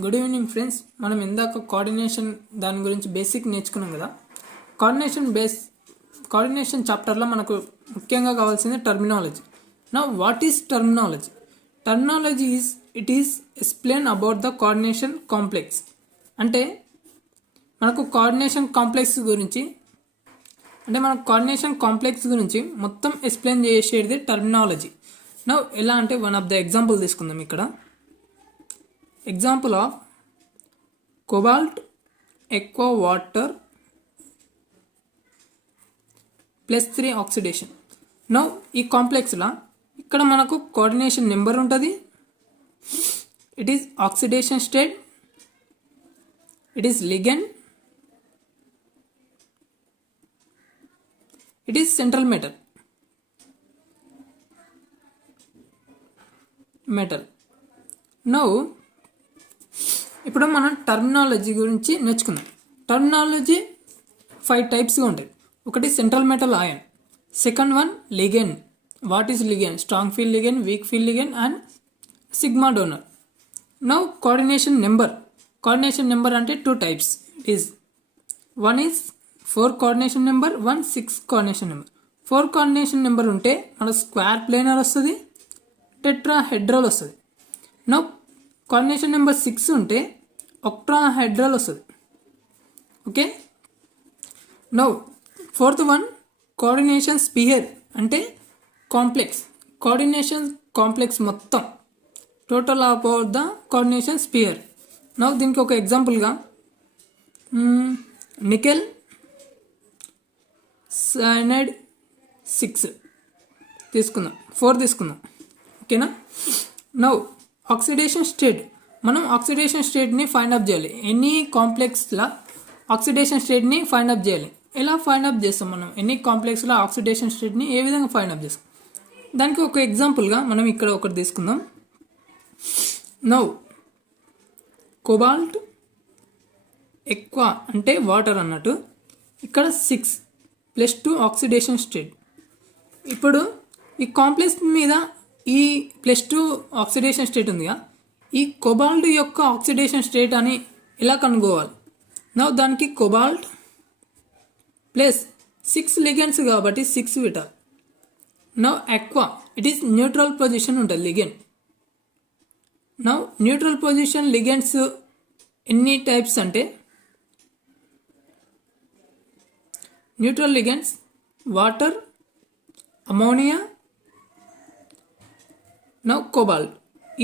Good evening friends. మనం ఇందాక coordination దాని గురించి బేసిక్ నేర్చుకున్నాం కదా. కోఆర్డినేషన్ చాప్టర్లో మనకు ముఖ్యంగా కావాల్సింది terminology. Now what is terminology? Terminology is explain about the coordination complex. అంటే మనకు కోఆర్డినేషన్ కాంప్లెక్స్ గురించి మొత్తం ఎక్స్ప్లెయిన్ చేసేది టర్మినాలజీ. నౌ ఎలా అంటే వన్ ఆఫ్ ద ఎగ్జాంపుల్ తీసుకుందాం. ఇక్కడ ఎగ్జాంపుల్ ఆఫ్ కోబాల్ట్ ఎక్కువ వాటర్ +3 ఆక్సిడేషన్. నౌ ఈ కాంప్లెక్స్లో ఇక్కడ మనకు కోఆర్డినేషన్ నెంబర్ ఉంటుంది. It is oxidation state, it is ligand, it is central metal. Now ఇప్పుడు మనం టర్మినాలజీ గురించి నేర్చుకుందాం. టర్మినాలజీ 5 టైప్స్గా ఉంటాయి. ఒకటి central metal ion, second one ligand. What is ligand? Strong field ligand, weak field ligand and sigma donor. Now coordination number అంటే 2 types. One is 4 coordination number, 1 6 coordination number. 4 coordination number ఉంటే మనకు square planar వస్తుంది, tetrahedral వస్తుంది. Now coordination number 6 ఉంటే octahedral వస్తుంది. Okay. Now fourth one coordination sphere అంటే coordination complex మొత్తం total about the coordination sphere. Now దీనికి ఒక ఎగ్జాంపుల్గా నికెల్ సైనైడ్ 6 తీసుకుందాం, 4 తీసుకుందాం. ఓకేనా. నౌ ఆక్సిడేషన్ స్టేట్, మనం ఆక్సిడేషన్ స్టేట్ని ఫైండ్ అప్ చేయాలి. ఎనీ కాంప్లెక్స్లో ఆక్సిడేషన్ స్టేట్ని ఫైండ్ అప్ చేయాలి. ఎలా ఫైండ్ అప్ చేస్తాం? మనం ఎనీ కాంప్లెక్స్లో ఆక్సిడేషన్ స్టేట్ని ఏ విధంగా ఫైండ్ అప్ చేస్తాం? దానికి ఒక ఎగ్జాంపుల్గా మనం ఇక్కడ ఒకటి తీసుకుందాం. నౌ కోబాల్ట్ ఎక్కువ అంటే వాటర్ అన్నట్టు, ఇక్కడ 6+2 ఆక్సిడేషన్ స్టేట్. ఇప్పుడు ఈ కాంప్లెక్స్ మీద ఈ +2 ఆక్సిడేషన్ స్టేట్ ఉందిగా, ఈ కోబాల్ట్ యొక్క ఆక్సిడేషన్ స్టేట్ అని ఎలా కనుగోవాలి? నౌ దానికి కోబాల్ట్ +6 లిగెండ్స్ కాబట్టి 6 పెట్టాలి. నౌ ఎక్కువ ఇట్ ఈస్ న్యూట్రల్ పొజిషన్ ఉంటుంది లిగెండ్. నౌ న్యూట్రల్ పొజిషన్ లిగెండ్స్ ఎన్ని టైప్స్ అంటే neutral లిగెండ్స్ water, ammonia, now cobalt.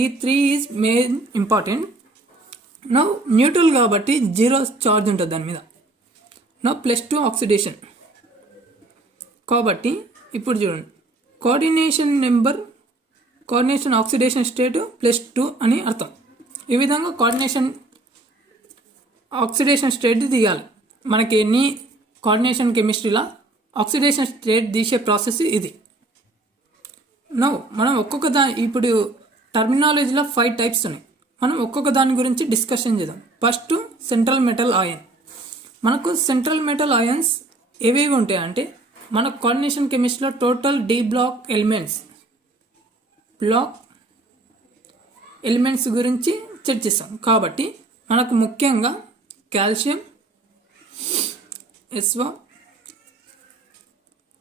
ఈ 3 is main important. Now neutral కాబట్టి 0 చార్జ్ ఉంటుంది దాని మీద. నౌ +2 ఆక్సిడేషన్ కాబట్టి ఇప్పుడు చూడండి, కోఆర్డినేషన్ ఆక్సిడేషన్ స్టేట్ +2 అని అర్థం. ఈ విధంగా ఆక్సిడేషన్ స్టేట్ తీయాలి. మనకి ఎన్ని కోఆర్డినేషన్ కెమిస్ట్రీలో ఆక్సిడేషన్ స్టేట్ తీసే ప్రాసెస్ ఇది. నౌ మనం ఇప్పుడు టర్మినాలజీలో 5 టైప్స్ ఉన్నాయి. మనం ఒక్కొక్క దాని గురించి డిస్కషన్ చేద్దాం. First central metal ion. మనకు సెంట్రల్ మెటల్ అయాన్స్ ఏవేవి ఉంటాయి అంటే మన కోఆర్డినేషన్ కెమిస్ట్రీలో టోటల్ D బ్లాక్ ఎలిమెంట్స్ గురించి చర్చిస్తాం. కాబట్టి మనకు ముఖ్యంగా calcium, SO,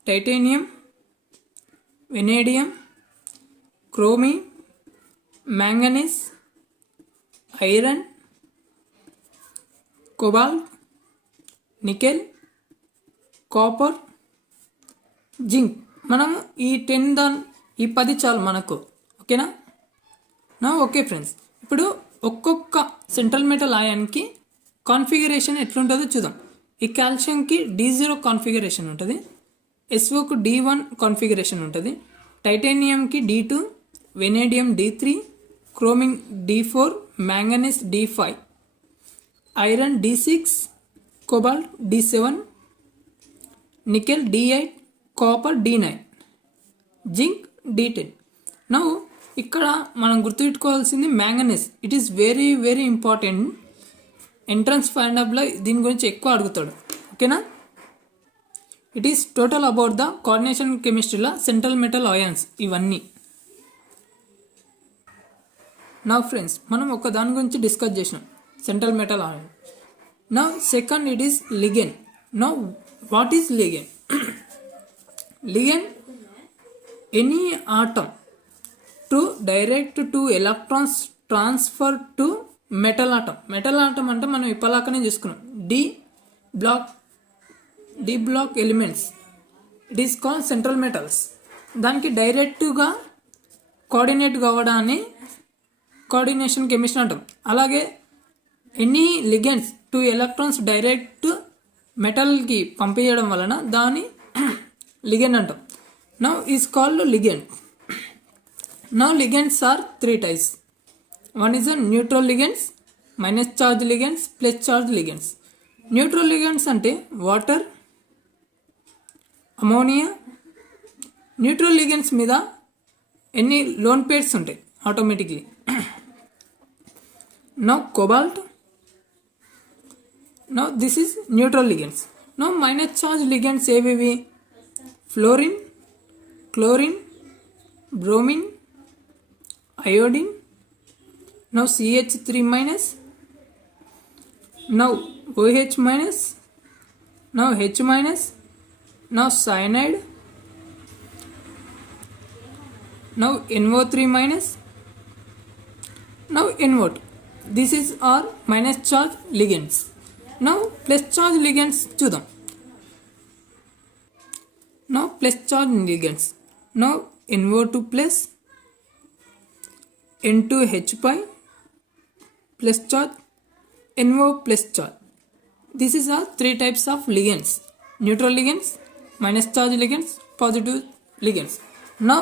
titanium, vanadium, chromium, manganese, iron, cobalt, nickel, copper, zinc. మనము ఈ 10 చాలు మనకు. ఓకేనా. నా ఓకే ఫ్రెండ్స్, ఇప్పుడు ఒక్కొక్క సెంట్రల్ మెటల్ అయాన్కి కాన్ఫిగరేషన్ ఎట్లుంటుందో చూద్దాం. ఈ కాల్షియంకి D0 కాన్ఫిగరేషన్ ఉంటుంది, SOకు D1 కాన్ఫిగరేషన్ ఉంటుంది, టైటానియంకి D2, vanadium D3, chromium D4, manganese D5, iron D6, cobalt D7, nickel D8, copper D9, zinc D10. Now ఇక్కడ మనం గుర్తుపెట్టుకోవాల్సింది manganese. It is very very important. Entrance find అప్లో దీని గురించి ఎక్కువ అడుగుతాడు. ఓకేనా. It is total about the coordination కెమిస్ట్రీలో సెంట్రల్ మెటల్ అయాన్స్ ఇవన్నీ. నా ఫ్రెండ్స్ మనం ఒక దాని గురించి డిస్కస్ చేసినాం, సెంట్రల్ మెటల్ ఆయిన్. నా సెకండ్ ఇట్ ఈస్ లిగెండ్. నా what is ligand? Ligand any atom to direct to electrons transfer to metal atom. Metal atom అంటే మనం ఇప్పలాకనే చూసుకున్నాం, D block elements, it is called central metals. దానికి డైరెక్ట్గా coordinate కావడాన్ని coordination chemistry అంటాం. అలాగే any ligands to electrons direct మెటల్కి పంపించడం వలన దాన్ని లిగెండ్ అంటాం. Now is called ligand. Now ligands are 3 types. One is a neutral ligands, minus charge ligands, plus charge ligands. Neutral ligands అంటే వాటర్, అమోనియా. న్యూట్రల్ లిగెండ్స్ మీద ఎన్ని lone pairs ఉంటాయి automatically. Now cobalt. Now this is neutral ligands. Now minus charge ligands ఏవేవి? Fluorine, chlorine, bromine, iodine. Now CH3 minus, now OH minus, now H minus, now cyanide, now NO3 minus, now NO2. This is our minus charge ligands. Now plus charge ligands చూద్దాం. Now plus charge ligands. Now NO2 plus, N2H pi plus charge, NO plus charge. This is our 3 types of ligands: neutral ligands, minus charge ligands, positive ligands. Now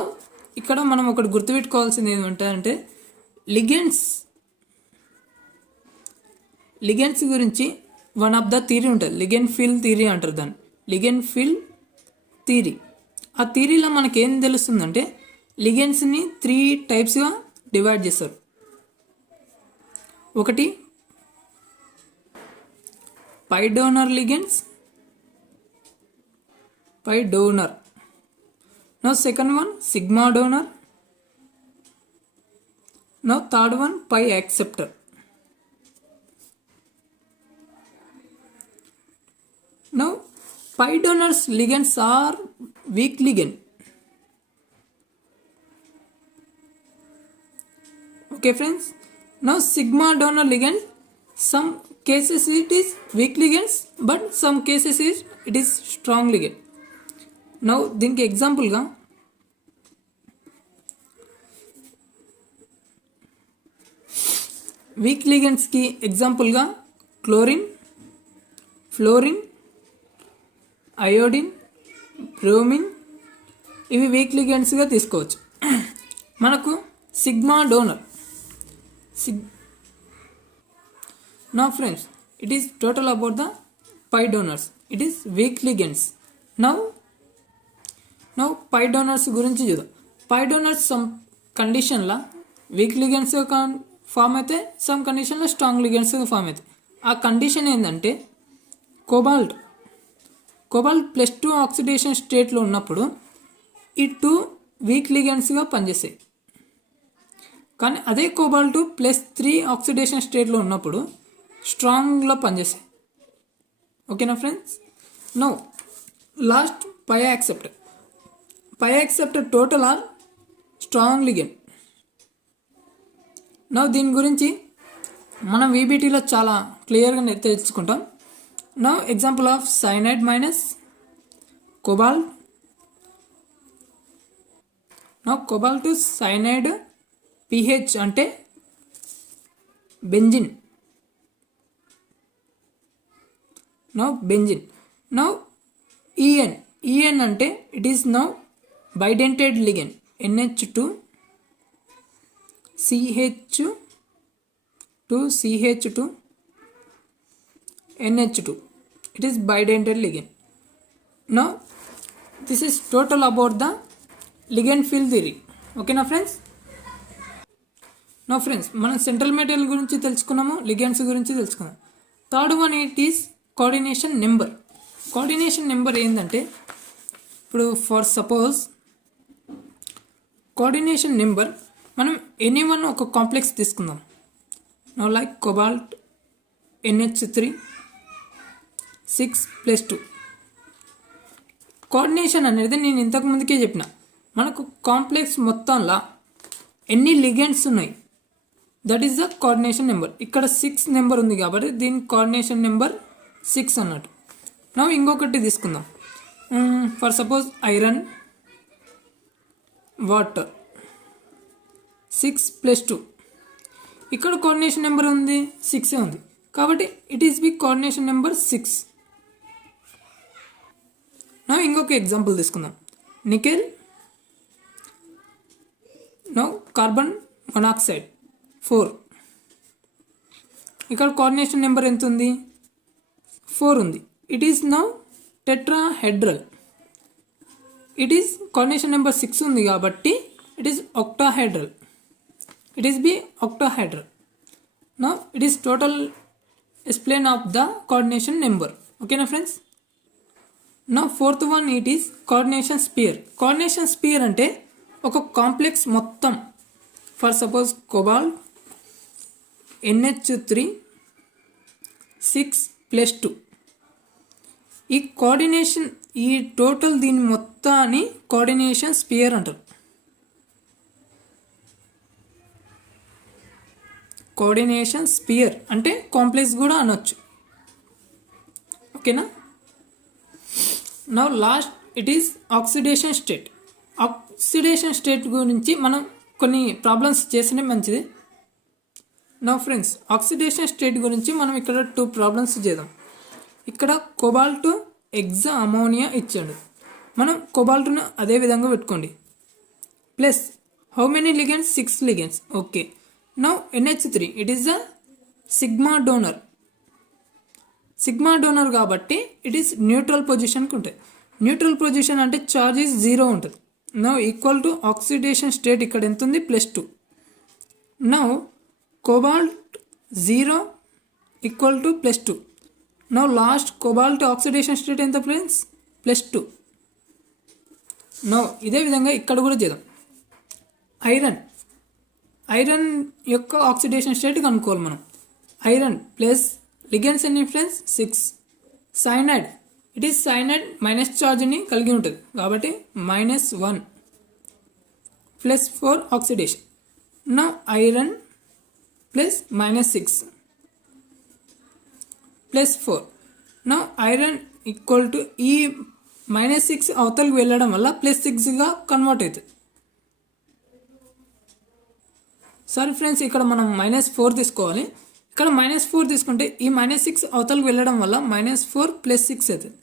ఇక్కడ మనం ఒకటి గుర్తుపెట్టుకోవాల్సింది ఏమంటే లిగెండ్స్ గురించి one of the theory ఉంటుంది, లిగెండ్ field theory అంటారు దాన్ని, లిగెండ్ field theory. ఆ థియరీలో మనకి ఏం తెలుస్తుందంటే లిగెండ్స్ని 3 typesగా డివైడ్ చేస్తారు. ఒకటి pi donor ligands, pi donor. Now second one sigma donor. Now third one pi acceptor. Now pi donors ligands are weak ligand. Okay friends, now sigma donor ligand, some cases it is weak ligands, but some cases it is strong ligand. Now దీనికి ఎగ్జాంపుల్గా week లిగెండ్స్కి ఎగ్జాంపుల్గా chlorine, fluorine, iodine, bromine, ఇవి week లిగెండ్స్గా తీసుకోవచ్చు. మనకు sigma donor. Now friends, it is total about the pi donors. It is weak ligands. Now pi donors గురించి చూద్దాం. pi donors some condition లా week లిగెండ్స్ form అయితే, some కండిషన్లో strong లిగెండ్స్ form అవుతాయి. ఆ condition ఏంటంటే కోబాల్ట్ +2 ఆక్సిడేషన్ స్టేట్లో ఉన్నప్పుడు ఈ 2 వీక్ లిగెండ్స్గా పనిచేస్తాయి. కానీ అదే కోబాల్ట్ +3 ఆక్సిడేషన్ స్టేట్లో ఉన్నప్పుడు స్ట్రాంగ్లో పనిచేస్తాయి. ఓకేనా friends? No last pi acceptor total are strong ligand. No దీని గురించి మనం వీబీటీలో చాలా క్లియర్గా తెలుసుకుంటాం. No example of cyanide minus cobalt. No cobalt cyanide pH అంటే benzene. Now benzene. Now E N it is now bidentate ligand, NH2 CH2 NH2. It is bidentate ligand. Now this is total about the ligand field theory. Okay na friends? Now friends, మనం central metal గురించి తెలుసుకున్నాము, ligands గురించి తెలుసుకున్నాము. Third one it is coordination number. Coordination number ఏంటంటే ఇప్పుడు for suppose coordination number మనం any one ఒక complex తీసుకుందాం. No like cobalt NH3 6+2. Coordination అనేది నేను ఇంతకు ముందుకే చెప్పిన, మనకు కాంప్లెక్స్ మొత్తంలో ఎన్ని లిగెండ్స్ ఉన్నాయి that is the coordination number. ఇక్కడ 6 నెంబర్ ఉంది కాబట్టి దీని కోఆర్డినేషన్ నెంబర్ 6 అన్నట్టు. నా ఇంకొకటి తీసుకుందాం. For suppose iron water 6+2. ఇక్కడ కోఆర్డినేషన్ నెంబర్ ఉంది 6 ఉంది కాబట్టి it is be coordination number 6. నా ఇంకొక ఎగ్జాంపుల్ తీసుకుందాం. Nickel no carbon monoxide 4. ఇక్కడ కోఆర్డినేషన్ నెంబర్ ఎంత ఉంది? 4 ఉంది. It is now tetrahedral. It is coordination number 6 ఉంది కాబట్టి it is octahedral. It is be octahedral. Now it is total explain of the coordination number. Okay na friends? Now fourth one it is coordination sphere. Coordination sphere అంటే ఒక complex మొత్తం for suppose cobalt NH3 6+2. ఈ coordination ఈ total దీని మొత్తాన్ని coordination spear అంటారు. Coordination sphere అంటే complex కూడా అనొచ్చు. ఓకేనా? Now lost it is oxidation state. Oxidation state గురించి మనం కొన్ని ప్రాబ్లమ్స్ చేస్తేనే మంచిది. నౌ ఫ్రెండ్స్, ఆక్సిడేషన్ స్టేట్ గురించి మనం ఇక్కడ 2 ప్రాబ్లమ్స్ చేద్దాం. ఇక్కడ కోబాల్ట్ ఎగ్జా అమోనియా ఇచ్చాడు. మనం కోబాల్ట్ను అదే విధంగా పెట్టుకోండి. Plus how many లిగెండ్స్? 6 లిగెండ్స్. Okay. Now NH3 it is the sigma donor. Sigma donor కాబట్టి ఇట్ ఈస్ న్యూట్రల్ పొజిషన్కి ఉంటుంది. న్యూట్రల్ పొజిషన్ అంటే చార్జ్ ఈజ్ 0 ఉంటుంది. Now equal to oxidation state ఇక్కడ ఎంత ఉంది? +2. Now cobalt 0 equal to +2. Now last cobalt oxidation state ఎంత friends? +2. Now ఇదే విధంగా ఇక్కడ కూడా చేద్దాం. ఐరన్ యొక్క ఆక్సిడేషన్ స్టేట్ కనుక్కోవాలి మనం. ఐరన్ ప్లస్ లిగెండ్స్ ఎన్ని friends? 6. Cyanide it is cyanide minus ఛార్జ్ని కలిగి ఉంటుంది కాబట్టి -1 +4 ఆక్సిడేషన్. నా ఐరన్ ప్లస్ -6 +4. నా ఐరన్ ఈక్వల్ టు ఈ -6 అవతలకు వెళ్ళడం వల్ల +6గా కన్వర్ట్ అవుతుంది. సారీ ఫ్రెండ్స్, ఇక్కడ మనం -4 తీసుకోవాలి. ఇక్కడ -4 తీసుకుంటే ఈ -6 అవతలకు వెళ్ళడం వల్ల -4 +6 అవుతుంది.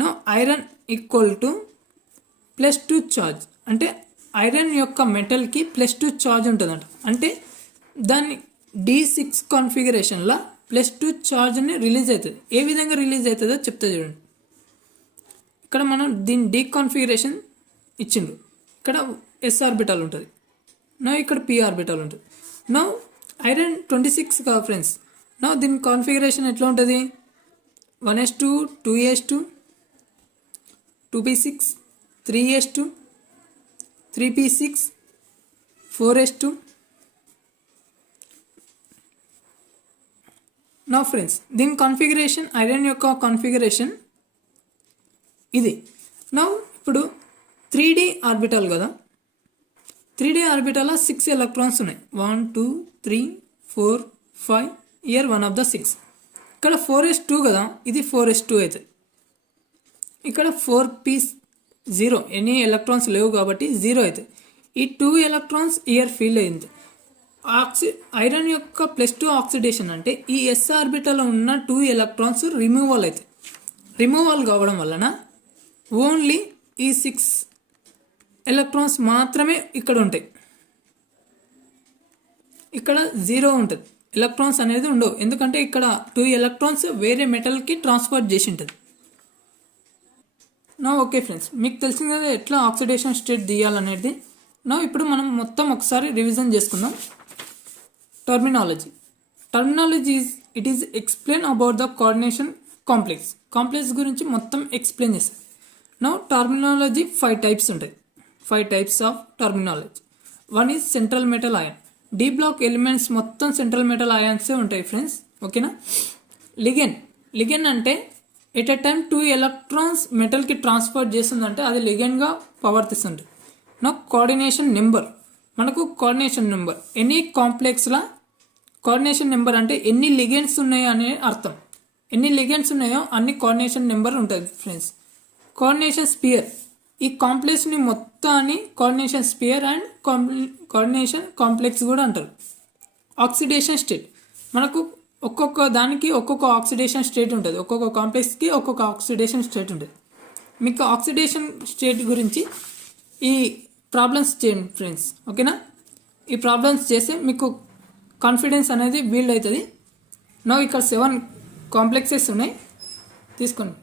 No iron equal to +2 charge. అంటే ఐరన్ యొక్క మెటల్కి +2 ఛార్జ్ ఉంటుందంట. అంటే దాన్ని D6 కాన్ఫిగరేషన్లో +2 ఛార్జ్ని రిలీజ్ అవుతుంది. ఏ విధంగా రిలీజ్ అవుతుందో చెప్తా చూడండి. ఇక్కడ మనం దీని D కాన్ఫిగరేషన్ ఇచ్చిండ్రు. ఇక్కడ S ఆర్బిటాల్ ఉంటుంది. నా ఇక్కడ P ఆర్బిటాల్ ఉంటుంది. నా ఐరన్ 26 కదా ఫ్రెండ్స్. నా దీని కాన్ఫిగరేషన్ ఎట్లా ఉంటుంది? 1s2 2s2 2p6 3s2 3p6 4s2. నా ఫ్రెండ్స్, దీని కాన్ఫిగరేషన్ ఐరన్ యొక్క కాన్ఫిగరేషన్ ఇది. నా ఇప్పుడు 3D ఆర్బిటాల్ కదా. 3D ఆర్బిటాల్లో 6 ఎలక్ట్రాన్స్ ఉన్నాయి. 1 2 3 4 5 ఇయర్ 1 ఆఫ్ ద 6. ఇక్కడ 4s2 కదా, ఇది 4s2 అవుతుంది. ఇక్కడ 4p0 ఎన్ని ఎలక్ట్రాన్స్ లేవు కాబట్టి 0 అవుతుంది. ఈ 2 ఎలక్ట్రాన్స్ ఇయర్ ఫీల్ అయింది. ఐరన్ యొక్క +2 ఆక్సిడేషన్ అంటే ఈ S ఆర్బిటాల్లో ఉన్న 2 ఎలక్ట్రాన్స్ రిమూవల్ అవుతాయి. రిమూవల్ కావడం వలన ఓన్లీ ఈ 6 ఎలక్ట్రాన్స్ మాత్రమే ఇక్కడ ఉంటాయి. ఇక్కడ 0 ఉంటుంది. ఎలక్ట్రాన్స్ అనేది ఉండవు. ఎందుకంటే ఇక్కడ 2 ఎలక్ట్రాన్స్ వేరే మెటల్కి ట్రాన్స్ఫర్ చేసి ఉంటుంది. నా ఓకే ఫ్రెండ్స్, మీకు తెలిసింది కదా ఎట్లా ఆక్సిడేషన్ స్టేట్ తీయాలనేది. నా ఇప్పుడు మనం మొత్తం ఒకసారి రివిజన్ చేసుకుందాం. Terminology it is explain about the coordination complex గురించి మొత్తం ఎక్స్ప్లెయిన్ చేస్తుంది. నా టర్మినాలజీ 5 టైప్స్ ఉంటాయి. 5 types of terminology. One is central metal ion. D block elements మొత్తం సెంట్రల్ మెటల్ అయాన్సే ఉంటాయి ఫ్రెండ్స్, ఓకేనా. లిగెన్ అంటే ఎట్ ఎ టైమ్ 2 ఎలక్ట్రాన్స్ మెటల్కి ట్రాన్స్ఫర్ చేస్తుందంటే అది లిగెన్గా ప్రవర్తిస్తుంది. నా కోఆర్డినేషన్ నెంబర్, మనకు కోఆర్డినేషన్ నెంబర్ ఎనీ కాంప్లెక్స్లా కోఆర్డినేషన్ నెంబర్ అంటే ఎన్ని లిగెండ్స్ ఉన్నాయో అనే అర్థం. ఎన్ని లిగెండ్స్ ఉన్నాయో అన్ని కోఆర్డినేషన్ నెంబర్ ఉంటుంది ఫ్రెండ్స్. కోఆర్డినేషన్ స్పియర్, ఈ కాంప్లెక్స్ని మొత్తాన్ని coordination spear and coordination complex కూడా అంటారు. ఆక్సిడేషన్ స్టేట్, మనకు ఒక్కొక్క దానికి ఒక్కొక్క ఆక్సిడేషన్ స్టేట్ ఉంటుంది, ఒక్కొక్క కాంప్లెక్స్కి ఒక్కొక్క ఆక్సిడేషన్ స్టేట్ ఉంటుంది. మీకు ఆక్సిడేషన్ స్టేట్ గురించి ఈ ప్రాబ్లమ్స్ చేయండి ఫ్రెండ్స్, ఓకేనా. ఈ ప్రాబ్లమ్స్ చేస్తే మీకు కాన్ఫిడెన్స్ అనేది బిల్డ్ అవుతుంది. నా ఇక్కడ 7 కాంప్లెక్సెస్ ఉన్నాయి, తీసుకోండి.